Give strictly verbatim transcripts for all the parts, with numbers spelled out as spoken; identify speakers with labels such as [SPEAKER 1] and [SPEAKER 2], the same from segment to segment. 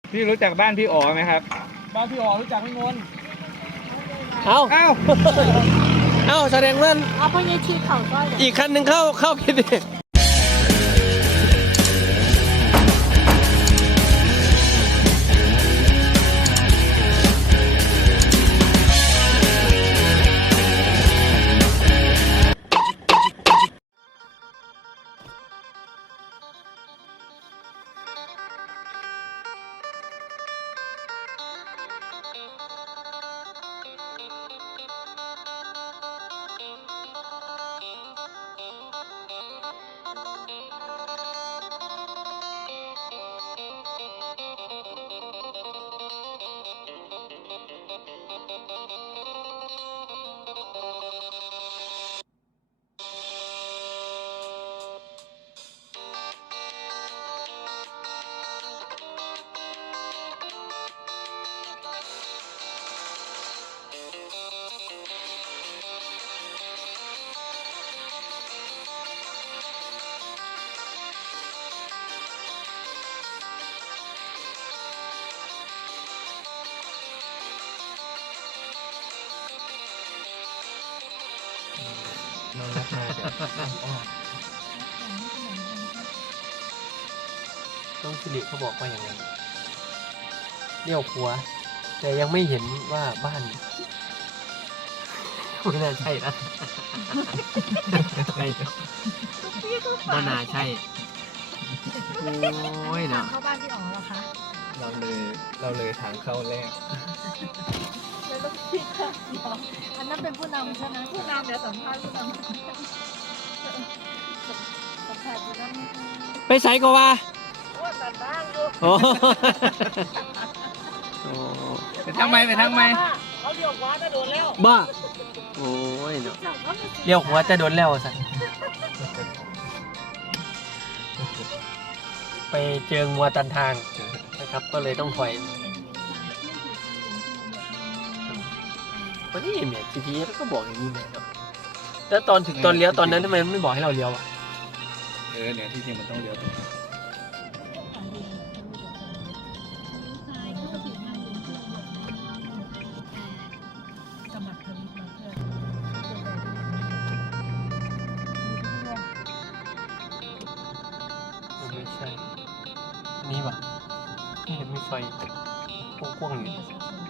[SPEAKER 1] พี่รู้จักบ้านพี่อ๋อไหมครับ
[SPEAKER 2] บ้านพี่อ๋อรู้จักพี่มน
[SPEAKER 3] เอ้า
[SPEAKER 1] เอ้า
[SPEAKER 3] เอ้าแสดงว่า
[SPEAKER 4] เอาพญาชีเขาก็
[SPEAKER 3] อีกคันหนึ่งเข้าเข้าผิดดิน้องรักมาจ้ะน้องสิริเขาบอกว่าอย่างไรเลี้ยวขวาแต่ยังไม่เห็นว่าบ้านไม่น่าใช่นะไม่ไม่น่าใช่โอ้ยเนาะ
[SPEAKER 4] เข้าบ้านพี่อ๋อเหรอคะ
[SPEAKER 1] เราเลยเราเลยทางเข้าแรก
[SPEAKER 4] เลยต้องคิดค่ะอันนั้นเป็นผู้นำใช่ไหมผู้นำเดี๋ยวสัมภาษณ์ผู้นำสัมภาษณ์ผู้นำ
[SPEAKER 3] ไปใส่ก็ว่า
[SPEAKER 4] ว่าตัดบ้างลูก
[SPEAKER 3] โอ้โอ้
[SPEAKER 1] ไปทางไหมไปทางไหม
[SPEAKER 4] เขาเรียกว่าจะโดนแล้ว
[SPEAKER 3] บ้าโอ้ยเนาะเลี้ยวหัวจะโดนแล้วสัไปเจองัวตันทางนะครับ ก็เลยต้องถอยวันนี้เนี่ย จี พี เอส ก็บอกอย่างนี้เลยครับแล้วตอนถึงตอนเลี้ยวตอนนั้นทำไมมันไม่บอกให้เราเลี้ยวอ่ะ
[SPEAKER 1] เออเนี่ยที่จริงมันต้องเลี้ยวตรงนี้
[SPEAKER 3] ไม่ใช่นี่ป่ะนี่เห็นมีไฟกว้างๆอยู่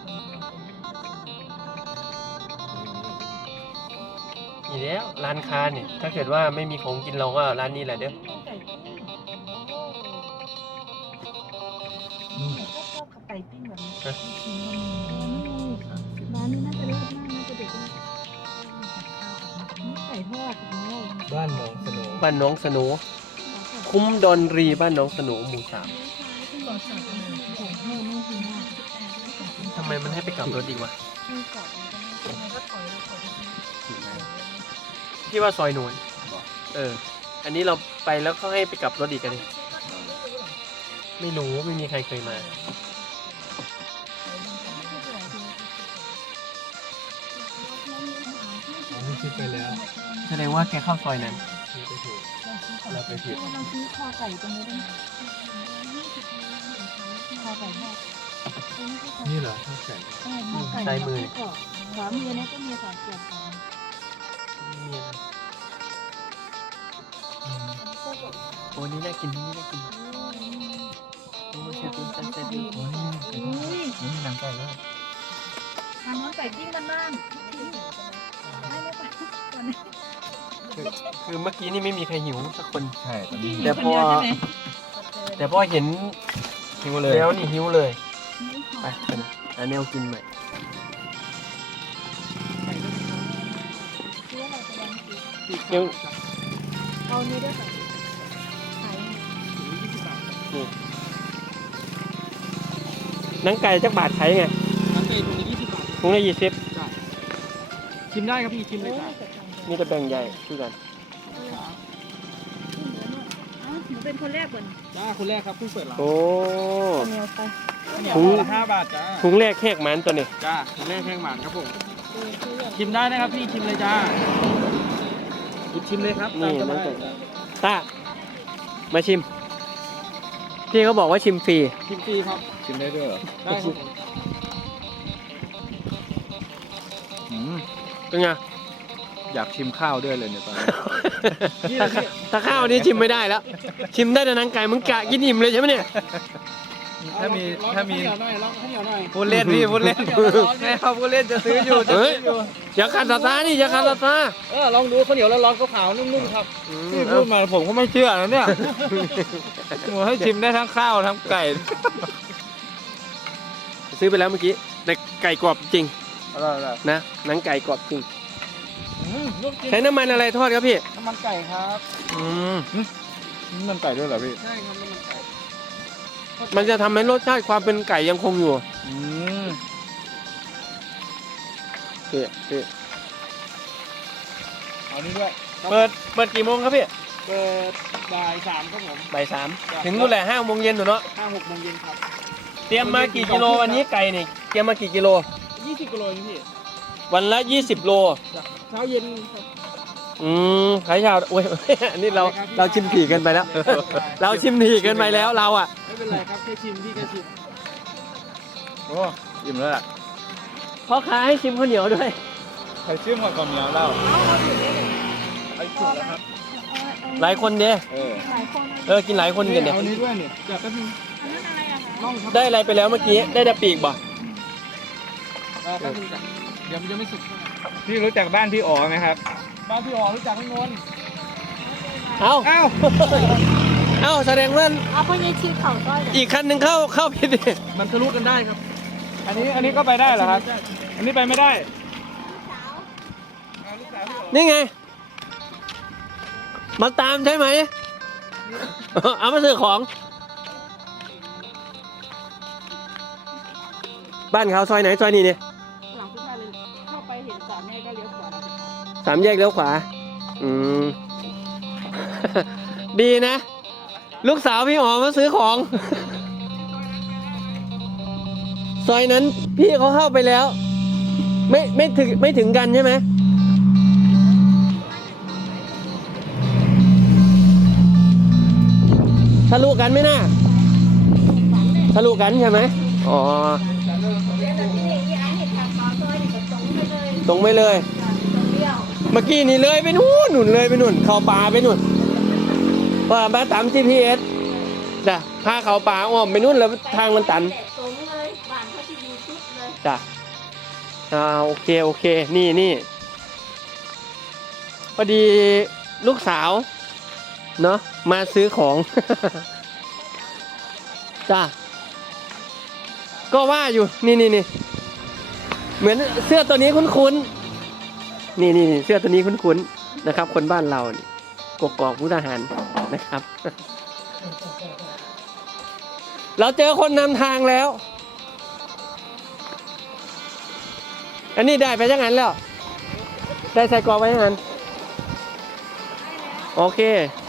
[SPEAKER 3] อีกแล้วร้านค้าเนี่ยถ้าเกิดว่าไม่มีของกินเราก็ร้านนี้แหละเด้อ
[SPEAKER 4] ไก่ปิ้งแบบนี้ร้านนี้น่าจะเลิศมากน่าจะเด็ดมากไก่ทอด
[SPEAKER 1] บ้านหนองสโน
[SPEAKER 3] บ้านน้องสนูคุ้มดอนรีบ้านน้องสนูหมู่สามทำไมมันให้ไปกลับรถอีกวะพี่ว่าซอยนวลเออ อันนี้เราไปแล้วเขาให้ไปกลับรถอีกกันดิไม่รู้ไม่มีใครเคยมา
[SPEAKER 1] ไม่คิดไปแล้ว
[SPEAKER 3] แสดงว่าแกเข้าซอยนั้น
[SPEAKER 1] คิดไปถูกเราไปผิด
[SPEAKER 4] เราซื้อคอไก่ตรงนี้ได้คอไก่ทอด
[SPEAKER 1] นี่เหรอข้าวไก่
[SPEAKER 3] ซ้ายมือ
[SPEAKER 4] ขวามือเนี่ยก็มีสองส่วน
[SPEAKER 3] มีอะไรโอ้นี่น่ากินนี่น่ากินโอ้เชฟปิ้งซันเซ็ตดิ
[SPEAKER 1] โอ้ยนี่หนังไก่แล้ว
[SPEAKER 4] ทำน้องไก่ปิ้งบ้านๆทิ้งได้ไหมคะตอนนี้
[SPEAKER 3] คือคือเมื่อกี้นี่ไม่มีใครหิวสักคน
[SPEAKER 1] ใช่ตอนนี้
[SPEAKER 3] แต่พอแต่พอเห็น
[SPEAKER 1] หิวเลย
[SPEAKER 3] แล้วนี่หิวเลยไปไปนะอันนี้เอากินใหม่
[SPEAKER 4] ซื้ออะไรไปยังกิน
[SPEAKER 3] ยัง
[SPEAKER 4] เอาเนื้อด้วยค่ะขาย
[SPEAKER 3] นี่หนังไก่จักบาทไทยไง
[SPEAKER 2] น้ำไก่ถุงละยี่สิบบาท
[SPEAKER 3] ถุงละยี่สิบ
[SPEAKER 2] ชิมได้ครับพี่ชิมเลยครับ
[SPEAKER 3] นี่จะแบ่งใหญ่คือกัน
[SPEAKER 4] หนูเป็นคนแรกก่อน
[SPEAKER 2] จ้าคนแรกครับเพิ่งเปิดร้าน
[SPEAKER 3] โอ้
[SPEAKER 4] เนียวไป
[SPEAKER 3] ถุง
[SPEAKER 2] ละห้าบาทจ้า
[SPEAKER 3] ถุงแรกแหกมันตัวนี้
[SPEAKER 2] จ้าถุงแรกแห้งหวานครับผมชิมได้นะครับพี่ชิมเลยจ้าหยิบชิมเลยครับ
[SPEAKER 3] นี่
[SPEAKER 2] ตามส
[SPEAKER 3] หนั
[SPEAKER 2] บาง ย
[SPEAKER 3] ไก่ต้ามาชิมพี่เขาบอกว่าชิมฟรี
[SPEAKER 2] ชิมฟรีครับ
[SPEAKER 1] ชิมได้ด้วยเหรอ
[SPEAKER 2] ได้ครับผม
[SPEAKER 1] อืม
[SPEAKER 3] เป็นไง
[SPEAKER 1] อยากชิมข้าวด้วยเลยเนี่ยตอนนี้
[SPEAKER 2] นี่เลยพี่
[SPEAKER 3] ถ้าข้าวนี้ชิมไม่ได้แล้ว ชิมได้แต่หนังไก่มึงกะกินอิ่มเลยใช่ไหมเนี่ย
[SPEAKER 1] ถ้ามี
[SPEAKER 2] ลอง
[SPEAKER 1] ถ้ามี
[SPEAKER 2] ข้าวเหนียวหน่อยลองข้าวเหนียวหน่อย
[SPEAKER 1] พูดเล่นพี่พูดเล่นแม่เขาพูดเล่นจะซื้ออยู่จะ
[SPEAKER 3] เฮ้
[SPEAKER 1] ซื้
[SPEAKER 3] ย
[SPEAKER 1] ออยู่
[SPEAKER 3] อย่าขัดศรัทธานี่อย่าขัดศรัทธา
[SPEAKER 2] เออลองดูข้าวเหนียวร้อนๆขาวๆนุ่มๆครับ
[SPEAKER 1] พี่พูดมาผมก็ไม่เชื่อแล้วเนี่ยหมูให้ชิมได้ทั้งข้าวทั้งไก่
[SPEAKER 3] ซื้อไปแล้วเมื่อกี้แต่ไก่กรอบจริง
[SPEAKER 1] อะไรอะไร
[SPEAKER 3] นะหนังไก่กรอบจริง
[SPEAKER 2] อืมลูกจิ้ม
[SPEAKER 3] ใช้น้ำมันอะไรทอดครับพี่
[SPEAKER 2] น้ำมันไก่ครับ
[SPEAKER 3] อืม
[SPEAKER 1] นี่มันไก่ด้วยเหรอพี่
[SPEAKER 2] ใช่ครับน้ำมันไก่
[SPEAKER 3] มันจะทำให้รสชาติความเป็นไก่ยังคงอยู่
[SPEAKER 1] อืม
[SPEAKER 3] พี่พี่
[SPEAKER 2] เอานี่ด้วย
[SPEAKER 3] เปิดเปิดกี่โมงครับพี่
[SPEAKER 2] เปิดบ่ายสามครับผม
[SPEAKER 3] บ่ายสามถึงนู่นแหละห้าโมงเย็นหนูเนาะ
[SPEAKER 2] ห้าหกโมงเย็นครับ
[SPEAKER 3] เตรียมมากี่กิโลวันนี้ไก่นี่เตรียมมากี่กิโล
[SPEAKER 2] ยี่สิบกิโลเองพี่
[SPEAKER 3] วันละยี่สิบโล
[SPEAKER 2] เช้าเย็นครับ
[SPEAKER 3] อืมขายชาวโอ้ย อันนี้เราเราชิมถี่เกินไปแล้ว เราชิมถี่เกินไปแล้วเราอ่ะ
[SPEAKER 2] ไม่เป็นไรครับแค่ชิมพี่แค่ชิม
[SPEAKER 1] โอ้อิ่มแล้วล่ะ
[SPEAKER 3] พ่อค้าให้ชิมข้าวเหนียวด้วย
[SPEAKER 1] ใครชื่อมาก่อนเหนียวเล่า
[SPEAKER 2] ไอ้ถูกแล้วครับ
[SPEAKER 3] หลายคนเด้
[SPEAKER 1] เออ
[SPEAKER 4] หลายคน
[SPEAKER 3] เออกินหลายคนกันเนี่ย
[SPEAKER 2] เอานี้ด้วยนี่เดี๋ยวแป๊บนึง
[SPEAKER 4] อันนั้นอะไรอะคะ
[SPEAKER 2] น่องครับ
[SPEAKER 3] ได้อะไรไปแล้วเมื่อกี้ได้แต่ปีกบ่
[SPEAKER 2] เออแป๊บนึงจ้ะเดี๋ยวมันยังไม่สุก
[SPEAKER 1] พี่รู้จักบ้านพี่อ๋อไหมครับ
[SPEAKER 2] บ้านพี่อ๋อรู้จักพี่นนท์
[SPEAKER 3] เอ้า
[SPEAKER 1] อ้าว
[SPEAKER 3] เอ้าแสดงว่า
[SPEAKER 4] เอาพวกนี้ชีสเขาก้อย
[SPEAKER 3] อีกคันหนึ่งเข้าเข้าผิดดิ
[SPEAKER 2] มันทะลุกันได้ครับ
[SPEAKER 1] อันนี้อันนี้ก็ไปได้เหรอครับ อันนี้ไปไม่ได้
[SPEAKER 3] นี่ไง มาตามใช่ไหม เอามาซื้อของ บ้านเขาซอยไหนซอยนี้เนี่ย
[SPEAKER 4] หลังสุดท้ายเลยเข้าไปเห็นสามแยกก็เลี้ยวขวา
[SPEAKER 3] สามแยกเลี้ยวขวา อืม ดีนะ ลูกสาวพี่อ๋อมาซื้อของ ซอยนั้นพี่เขาเข้าไปแล้ว ไม่ไม่ถึงไม่ถึงกันใช่ไหมทะลุกันไหมน่ะทะลุกันใช่ไหมอ๋อ ตรงไปเลย เมื่อกี้นี่เลยไปนู่นหนุนเลยไปนู่น เข้าป่าไปนู่นว่ามาตาม จี พี เอส จ้ะพาเข้าป่าอ้อมไปนู่นแล้วทางมันตัน
[SPEAKER 4] ตรงเลยบ้านเขาที่ดีสุดเลย
[SPEAKER 3] จ้ะอ่าโอเคโอเค นี่นี่พอดีลูกสาว เนาะมาซื้อของ จ้ะก็ว่าอยู่ นี่นี่นี่เหมือนเสื้อตัวนี้คุ้นๆ นี่นี่นี่เสื้อตัวนี้คุ้นๆ นะครับ คนบ้านเรานี่กกอกมุกดาหารนะครับ เราเจอคนนำทางแล้ว อันนี้ได้ไปยังไงแล้ว ได้ใส่กรอกไปยังไงโอเค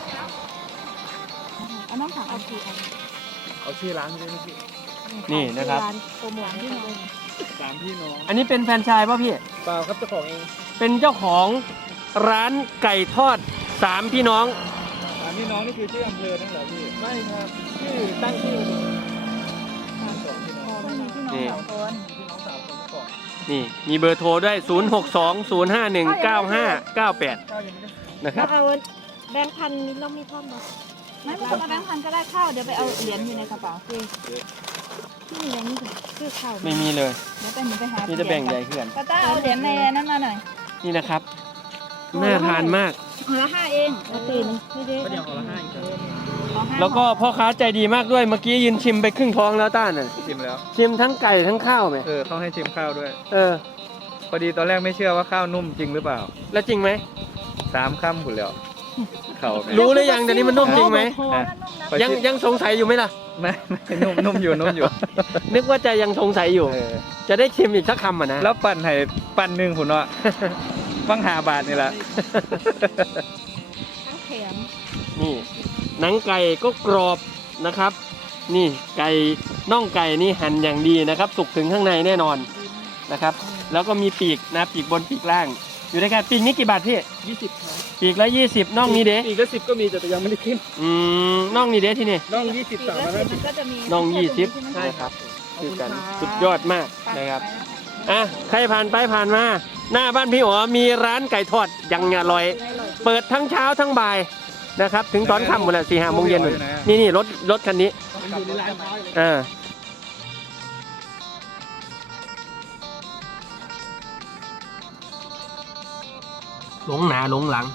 [SPEAKER 4] เอาน้องถังเอากี่อัน
[SPEAKER 2] เอาชื่อร้านไปด้วยพี่
[SPEAKER 3] นี่นะครับ
[SPEAKER 4] ร้านโปรโมทที่น้อง
[SPEAKER 2] สามพี่น้อง
[SPEAKER 3] อันนี้เป็นแฟรนไชายป่ะพี่
[SPEAKER 2] เปล่าครับเจ้าของเอง
[SPEAKER 3] เป็นเจ้าของร้านไก่ทอดสามพี่น้อง
[SPEAKER 2] สามพี่น้องนี่คือชื่ออำเภอนั่นเหรอพี่ไม่ครับชื่อตั้งชื่อตั้งสองพี่น้อง
[SPEAKER 4] คนมีพี่น้อง
[SPEAKER 3] นี่
[SPEAKER 4] สองคน
[SPEAKER 2] พี่น้องสาวคนเมื่อก่อน
[SPEAKER 3] นี่มีเบอร์โทรด้วย ศูนย์ หก สอง ศูนย์ ห้า หนึ่ง เก้า ห้า เก้า แปด
[SPEAKER 2] ข้าวยังไม่ได้
[SPEAKER 3] นะค
[SPEAKER 4] แล้
[SPEAKER 3] รั
[SPEAKER 4] ว
[SPEAKER 3] บ
[SPEAKER 4] เอาแบงค์พันนี้เรามีท่อนบ่ไม่ไม่ต้องเอาแบงค์พันก็ได้ข้าวเดี๋ยวไปเอาเหรียญอยู่ในกระเป๋าคือที่มีอะไรนี่คือคือข้าว
[SPEAKER 3] ไม่มีเลย
[SPEAKER 4] เดี๋ยวไปหนูไปหา
[SPEAKER 3] มีแต่แบ่งใหญ่เขื่อน
[SPEAKER 4] ก็ต้องเอาเหรียญในนั้นมาหน่อย
[SPEAKER 3] นี่นะครับ น่าทานมาก
[SPEAKER 4] ห่อละห้าเองเอาตีนไม่ได้
[SPEAKER 2] ก็เดี๋ยวเอาละห้าอีกครับ
[SPEAKER 4] ห่อห้า
[SPEAKER 3] แล้วก็พ่อค้าใจดีมากด้วย เมื่อกี้ยืนชิมไปครึ่งท้องแล้วต้านน่ะ
[SPEAKER 1] ชิมแล้ว
[SPEAKER 3] ชิมทั้งไก่ทั้งข้าวไหม
[SPEAKER 1] เออเขาให้ชิมข้าวด้วย
[SPEAKER 3] เออ
[SPEAKER 1] พอดีตอนแรกไม่เชื่อว่าข้าวนุ่มจริงหรือเปล่า
[SPEAKER 3] แล้วจริงไหม
[SPEAKER 1] สามค่ำผุนแล้ว เขาแม่
[SPEAKER 3] รู้หรือยังเดี๋ยวนี้มันนุ่มจริงไหม
[SPEAKER 1] อ่ะ
[SPEAKER 3] ยังยังสงสัยอยู่ไหมล่ะ
[SPEAKER 1] ไม่ไม่นุ่มนุ่มอยู่นุ่มอยู่
[SPEAKER 3] นึกว่าจะยังสงสัยอยู่
[SPEAKER 1] เออ
[SPEAKER 3] จะได้ชิมอีกสักคำอ่ะนะ
[SPEAKER 1] แล้วปั่นให้ปั่นหนึ่งผุนเนาะ ฟังหาบาทนี่แหละ
[SPEAKER 4] ทั้งเข็ม
[SPEAKER 3] นี่หนังไก่ก็กรอบนะครับ นี่ไก่น่องไก่นี่หั่นอย่างดีนะครับ สุกถึงข้างในแน่นอนนะครับ แล้วก็มีปีกนะปีกบนปีกล่าง อยู่ในการปีกนี้กี่บาทพี่
[SPEAKER 2] ยี่สิบครับ
[SPEAKER 3] ปีกละยี่สิบน่องนี้เด้
[SPEAKER 2] อีกละสิบก็มีแต่ยังไม่ได้ขึ้น
[SPEAKER 3] อืมน่องนี้เด้ที่นี่
[SPEAKER 2] น้องยี่สิบ
[SPEAKER 4] ปีก
[SPEAKER 2] สาม
[SPEAKER 4] ละ
[SPEAKER 2] มา
[SPEAKER 4] สิ
[SPEAKER 2] แล้ว
[SPEAKER 4] บมันก็จะมี
[SPEAKER 3] น้องยี่สิบ
[SPEAKER 4] ใช่
[SPEAKER 3] ใช่
[SPEAKER 4] ไหม
[SPEAKER 3] ครับ
[SPEAKER 2] ขอบ
[SPEAKER 3] คือ
[SPEAKER 2] คุณ
[SPEAKER 3] กัน
[SPEAKER 2] ครับ
[SPEAKER 3] สุดยอดมากนะครับอ่ะใครผ่านไปผ่านมา หน้าบ้านพี่อ๋อมีร้านไก่ทอดยังอร่อย เปิดทั้งเช้าทั้งบ่ายนะครับ ถึงตอนค่ำหมดแหละสี่ห้าโมงเย็นหมดนี่นี่รถรถคันนี้
[SPEAKER 2] อยู่ในร้านเขาเลย
[SPEAKER 3] อ่าหลงหนาหลงหลัง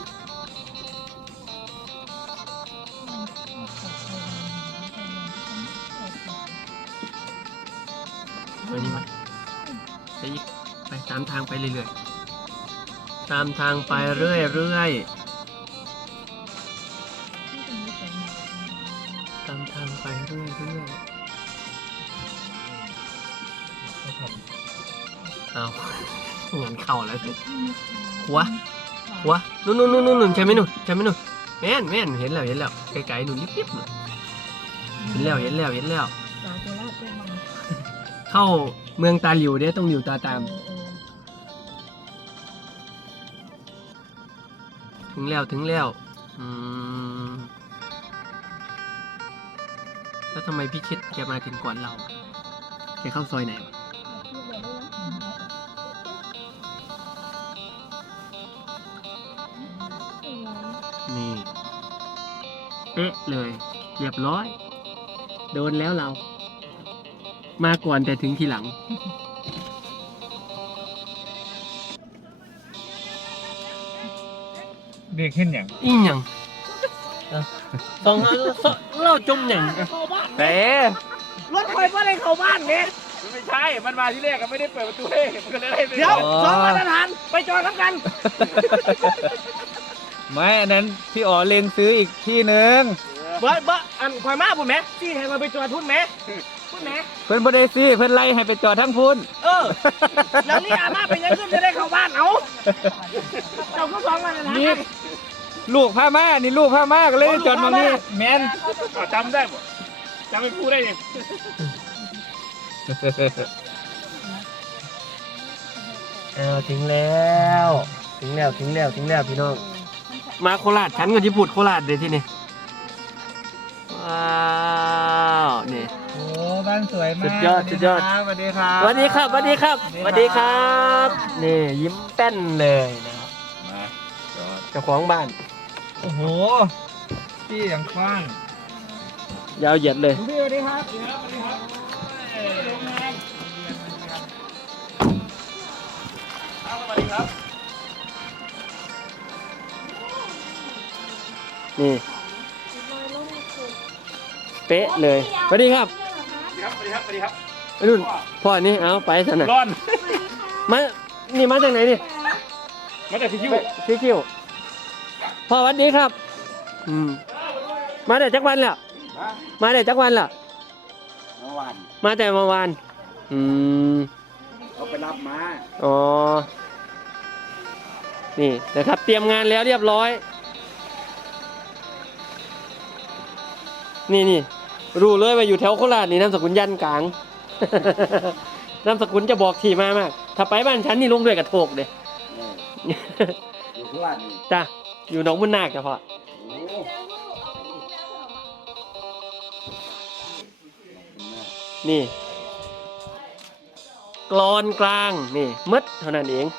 [SPEAKER 3] ไปนี่มาไปอีกไปตามทางไปเรื่อยๆตามทางไปเรื่อยๆตามทางไปเรื่อยๆเอาเหมือนเข่าแล้วสิหัวหัวนู่นนู่นนู่นนู่นใช่ไหมนู่นใช่ไหมนู่นแม่นแม่นเห็นแล้วเห็นแล้วไกลๆนู่นลิบๆนู่นเห็นแล้วเห็นแล้วเห็นแล้ว
[SPEAKER 4] สาธุราชเจ้ามัน
[SPEAKER 3] เข้าเมืองตาหลิวเด้ต้องหลิวตาตาม ถึงแล้วถึงแล้วอืมแล้วทำไมพี่ชิดแกมาถึงก่อนเราแกเข้าซอยไหนวะนี่เอ๊ะเลยเรียบร้อย โดนแล้วเรา มาก่อนแต่ถึงทีหลัง
[SPEAKER 2] เด็กเห็นอย่าง
[SPEAKER 3] อีหยังต้องเล่าจมหยัง
[SPEAKER 1] เต๋
[SPEAKER 2] รถไฟไม่ได้เข้าบ้านเนี่ยไม่ใช่ มันมาที่แรกก็ไม่ได้เปิดประตูให้มันก็เลยเดี๋ยวสองมาตรฐานไปจอดทั้งกัน
[SPEAKER 1] ไม่อันนั้นพี่อ๋อเล็งซื้ออีกที่หนึ่ง
[SPEAKER 2] เบิร์ดเบิร์ดอันคอยมาบุญไหมที่ให้มาไปจอดทุ่นไหมทุ่นไหม
[SPEAKER 1] เพิ่นบ่ได้ซื้อเพิ่นไล่ให้ไปจอดทั้งพุ่น
[SPEAKER 2] เออ แล้วนี่อาม่าเป็นยังขึ้นจะได้เข้าบ้านเอาเจ้าก็สองมาตรฐาน
[SPEAKER 1] นี่ลูกพามานี่ลูกพามาก็เลยจอดมานี่แมน
[SPEAKER 2] จำได้บ่จำไม่พูดได้ยัง
[SPEAKER 3] เอาถึงแล้ว ถึงแล้วถึงแล้วถึงแล้วพี่น้อง มาโคราชฉันกับญี่ปุ่นโคราชเดี๋ยวที่นี่ว้าวนี่
[SPEAKER 1] โอ้บ้านสวยมาก
[SPEAKER 3] สุดยอดสุดยอด
[SPEAKER 1] สวัสดีครับ
[SPEAKER 3] สวัสดีครับสวัสดีครับสวัสดีครับ นี่ยิ้มแป้นเลยนะครับ
[SPEAKER 1] มาจอด
[SPEAKER 3] เจ้าของบ้าน
[SPEAKER 1] โอ้โหที่อย่างกว้าง
[SPEAKER 3] ยาวเหยียดเลย
[SPEAKER 2] พี่สวัสดีครับสวัสดีครับสวัสดีครับ
[SPEAKER 3] นี่เป๊ะเลยสวัสดีครับ
[SPEAKER 2] สวัสดีครับ สวัสดีครับ
[SPEAKER 3] ไอ้นุ่นพ่อนี่เอาไปสนะ
[SPEAKER 2] ร้อน
[SPEAKER 3] มานี่มาจากไหนนี่
[SPEAKER 2] มาแต่ที่คิว
[SPEAKER 3] พี่คิวพ่อสวัสดีครับอืมมาแต่จักวันแล้วมาแต่จักวันแล้ว
[SPEAKER 2] เมื่อวาน
[SPEAKER 3] มาแต่เมื่อวานอืม
[SPEAKER 2] เขาไปรับมา
[SPEAKER 3] อ๋อนี่นะครับเตรียมงานแล้วเรียบร้อยนี่นี่รู้เลยว่าอยู่แถวโคราชนี่นามสกุลยันกลาง นามสกุลจะบอกที่มามากถ้าไปบ้านฉันนี่ลงด้วยกระโถกเด้
[SPEAKER 2] อยู่ที่ว่านี่
[SPEAKER 3] จ้ะอยู่หนองบุญนาคจ้ะพ่อนี่กลอนกลางนี่มดเท่านั้นเอง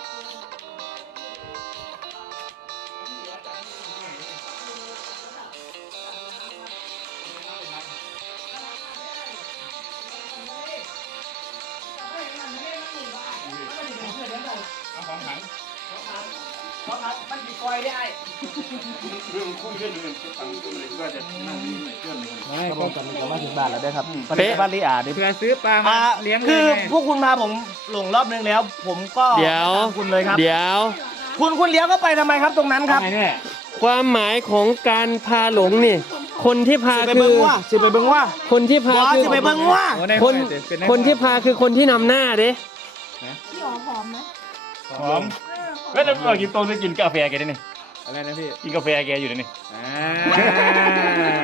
[SPEAKER 2] มันดีคอยได้เรื่องคุยกันเรื่องฟังเลยก็จะนั่งนี่เพื่อน
[SPEAKER 1] ไม่ก็ตอนนี้ก็มาถึง
[SPEAKER 5] บ้านแล้วได้ครับ
[SPEAKER 3] เป๊ะ
[SPEAKER 5] บ้านลีอาดิ
[SPEAKER 1] เพื่อซื้อปลามา
[SPEAKER 5] อ่า
[SPEAKER 1] เลี้ยง
[SPEAKER 5] คือ
[SPEAKER 1] เลยไง
[SPEAKER 5] พวกคุณพาผมหลงรอบนึงแล้ว ผมก็
[SPEAKER 3] เดี๋ยว
[SPEAKER 5] ตามคุณเลยครับ
[SPEAKER 3] เดี๋ยว
[SPEAKER 5] คุณคุณเลี้ยวเข้าไปทำไมครับตรงนั้นครับ
[SPEAKER 2] ไงเนี่ย
[SPEAKER 3] ความหมายของการพาหลงนี่ คนที่พา
[SPEAKER 5] สิไป
[SPEAKER 3] คื
[SPEAKER 5] เบิ้
[SPEAKER 3] อง
[SPEAKER 5] ว่าสิไปเบิ้งว่า
[SPEAKER 3] คนที่พา
[SPEAKER 5] บอส
[SPEAKER 3] คือ
[SPEAKER 5] สิไปเบิ้งว่า
[SPEAKER 1] โอ้ใน
[SPEAKER 3] คน
[SPEAKER 1] หอยเป็นใน
[SPEAKER 3] คนที่
[SPEAKER 1] หอย
[SPEAKER 3] พาคือคนที่นำหน้าเด้
[SPEAKER 4] พี่อ๋อผอมไหม
[SPEAKER 2] หอมเฮ้ยแล้วเมื่อกินโต๊ะจะกินกาแฟแกได้นี่
[SPEAKER 1] อะไรนะพี่
[SPEAKER 2] กินกาแฟแกอยู่นี่
[SPEAKER 1] อ่า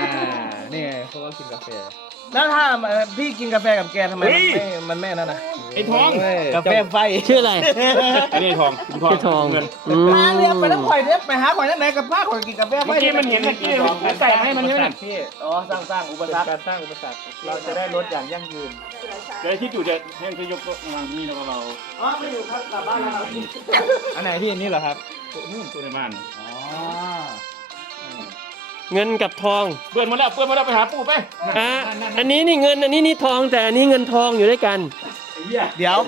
[SPEAKER 1] นี่ไงเขาว่ากินกาแฟ
[SPEAKER 5] แล้วถ้าเอ่อพี่กินกาแฟกับแกทำไมมันไม่มันไม่นั่นน่ะ
[SPEAKER 2] แกอ้ทอง
[SPEAKER 5] กาแฟไฟ
[SPEAKER 3] ชื่ออะไร
[SPEAKER 2] ไอ้นี่ทองทอง
[SPEAKER 3] ชื่อทอง
[SPEAKER 2] เงิน
[SPEAKER 3] อืม
[SPEAKER 5] มาเรียกไปทั้งข่อยเรียกไปหาข่อยทั้งไหนกับผ้าข่อยกินกาแฟไฟ
[SPEAKER 2] เมื่อกี้มันเห็นเมื่อกี้ผมใส่ให้มันใช่ไหม
[SPEAKER 5] พี่อ๋อสร้างสร้างอุปสรรค
[SPEAKER 1] การสร้างอุปสรรคเราจะได้ลดอย่างยั่งยืน
[SPEAKER 2] เดี๋ยวที่จู่จะแห้งจะยกก็วางนี่แล้วก็เรา
[SPEAKER 5] อ๋อไม่อยู่ครับกลับบ้านแล้วครับ
[SPEAKER 1] อันไหนที่อันนี้เหรอครับ
[SPEAKER 2] นู่นตัวในบ้าน
[SPEAKER 5] อ๋อ
[SPEAKER 3] เงินกับทอง
[SPEAKER 2] เปื่อนมาแล้วเปื่อนมาแล้วไปหาปู่ไป
[SPEAKER 3] อ่ะอันนี้นี่เงิน อันนี้นี่ทอง แต่อันนี้เงินทองอยู่ด้วยกัน
[SPEAKER 5] เดี๋ยว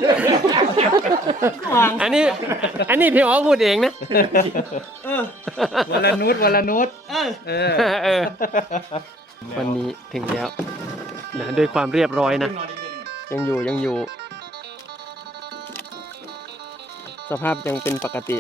[SPEAKER 3] อันนี้ อันนี้พี่อ๋อพูดเองนะ
[SPEAKER 5] เออ
[SPEAKER 1] วลนุชวลนุช
[SPEAKER 5] เออ
[SPEAKER 1] เออ
[SPEAKER 3] เออ วันนี้ถึงแล้วนะด้วยความเรียบร้อยนะ ยังอยู่ยังอยู่ สภาพยังเป็นปกติ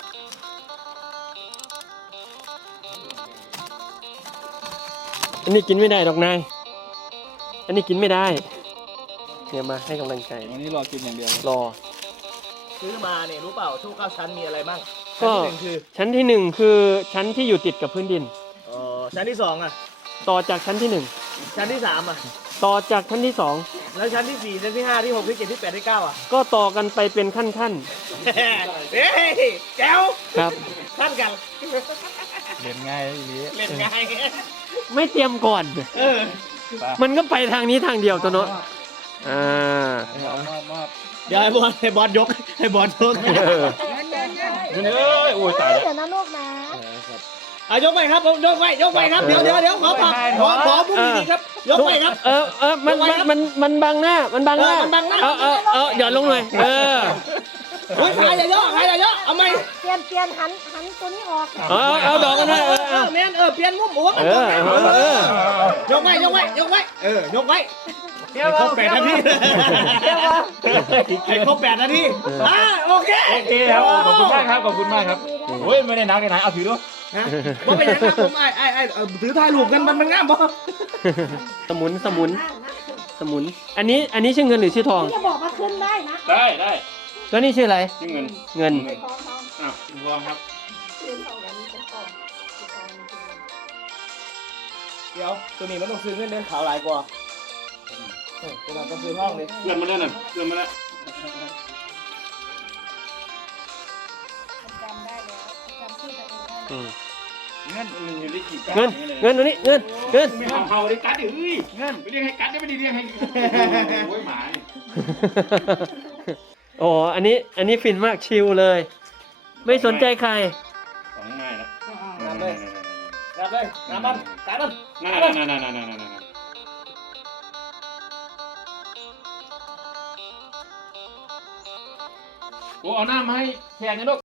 [SPEAKER 3] อันนี้กินไม่ได้ดอกนาย อันนี้กินไม่ได้เนี่ยมาให้กำลังใจ
[SPEAKER 1] วันนี้รอกินอย่างเดียว
[SPEAKER 3] รอ
[SPEAKER 5] ซื้อมาเนี่ยรู้เปล่าชู้เก้าชั้นมีอะไรบ้าง
[SPEAKER 3] ก็
[SPEAKER 5] ชั้นที่หนึ่งคือ
[SPEAKER 3] ชั้นที่หนึ่งคือชั้นที่อยู่ติดกับพื้นดิน
[SPEAKER 5] เอ๋อชั้นที่สองอ่ะ
[SPEAKER 3] ต่อจากชั้นที่หนึ่ง
[SPEAKER 5] ชั้นที่สามอ่ะ
[SPEAKER 3] ต่อจากชั้นที่สอง
[SPEAKER 5] แล้วชั้นที่สี่ชั้นที่ห้าที่หกที่เจ็ดที่แปดที่เก้าอ่ะ
[SPEAKER 3] ก็ต่อกันไปเป็นขั้นขั้น
[SPEAKER 5] เฮ้ยแก้ว
[SPEAKER 3] ๆครับ
[SPEAKER 5] ท่านกัน
[SPEAKER 1] เรียนง่ายอย่างนี้
[SPEAKER 5] เล่นไง
[SPEAKER 3] ไม่เตรียมก่อน
[SPEAKER 5] เออ
[SPEAKER 3] มันก็ไปทางนี้ทางเดียวตัวเนาะอ่า
[SPEAKER 1] มอบมอบมอบ
[SPEAKER 5] เดี๋ยวให้บอลให้บอลยกให้บอลยก
[SPEAKER 3] เออ
[SPEAKER 2] เงินเอ้ยโอ้ยตายแล้ว
[SPEAKER 4] เดี๋ยวนะลูกนะ
[SPEAKER 5] อ่ะยกไปครับผมยกไปยกไปครับเดี๋ยวเดี๋ยวเดี๋ยวขอปรับขอขอพูดดีๆครับยกไปครับ
[SPEAKER 3] เออเออมันมันมันมันบังหน้า มันบังหน้า
[SPEAKER 5] เออมันบังหน้า
[SPEAKER 3] เออเออเออหย่อนลงหน่อย เออ
[SPEAKER 5] เฮ้ยขายอย่าเยอะขายอย่าเยอะเอาไหม
[SPEAKER 4] เปลี่ยนเปลี่ยนหันหันตัวนี้ออก
[SPEAKER 3] เออเอาดอกกันให้เออ
[SPEAKER 5] เอ
[SPEAKER 3] เอา
[SPEAKER 5] อแมนเออเปลี่ยนมุมโอ้
[SPEAKER 3] เออเออเออ
[SPEAKER 5] ยกไว้ยกไว้ยกไว้เออยกไว้ให้ครบแปดนาทีให้ครบแปดนาทีอ่าโอเค
[SPEAKER 2] โอเคครับขอบคุณมากครับขอบคุณมากครับโอ้ยไม่ได้นักเลยนะเอาถือด้วย
[SPEAKER 5] ฮะบ่เป็นยังครับผมไอ้ไอ้ไอ้เออถือถ่ายรูปกันมันมันงามบ่
[SPEAKER 3] สมุนสมุนสมุน อันนี้อันนี้ชื่อเงินหรือชื่อทอง
[SPEAKER 4] จะบอกว่าขึ้นได้นะ
[SPEAKER 2] ได้ได้
[SPEAKER 3] แล้วนี่ชื่ออะไร
[SPEAKER 2] นี่เงิน
[SPEAKER 3] เงิน
[SPEAKER 4] ท้องท้อง
[SPEAKER 2] อ้าววางครับ
[SPEAKER 4] ขึ้นของแบบนี้เป็นกล่องเป็นกล่องเป็นกล่อง
[SPEAKER 5] เดี๋ยวตัวนี้มันต้องซื้อเงินเดือนขาวหลายกว่าเออตัวนั้นต้องซื้อห้องเลย
[SPEAKER 2] เพื่อนมาแล้วน่ะเพื่อนมาแล้ว
[SPEAKER 4] จำได้แล้วจำชื่อตัวเองได้
[SPEAKER 3] อืม
[SPEAKER 2] เงินมันอยู่ได้กี่
[SPEAKER 3] เงิน เงินอันนี้ เงิน เงิน
[SPEAKER 2] ไม่เอาเขาได้กัดดิเฮ้ยเงินไปเรียกให้กัดได้ไม่ได้เรียกให้โอ้ยหมา
[SPEAKER 3] โอ้อันนี้ อันนี้ฟินมากชิลเลย ไม่สนใจใคร
[SPEAKER 2] สองง่ายแล้ว
[SPEAKER 5] งามเลยงามเลยงามมันกายมัน
[SPEAKER 2] นั่นนั่นนั่นนั่นนั่นนั่นโอ้เอาหน้ามาให้แทนนะลูก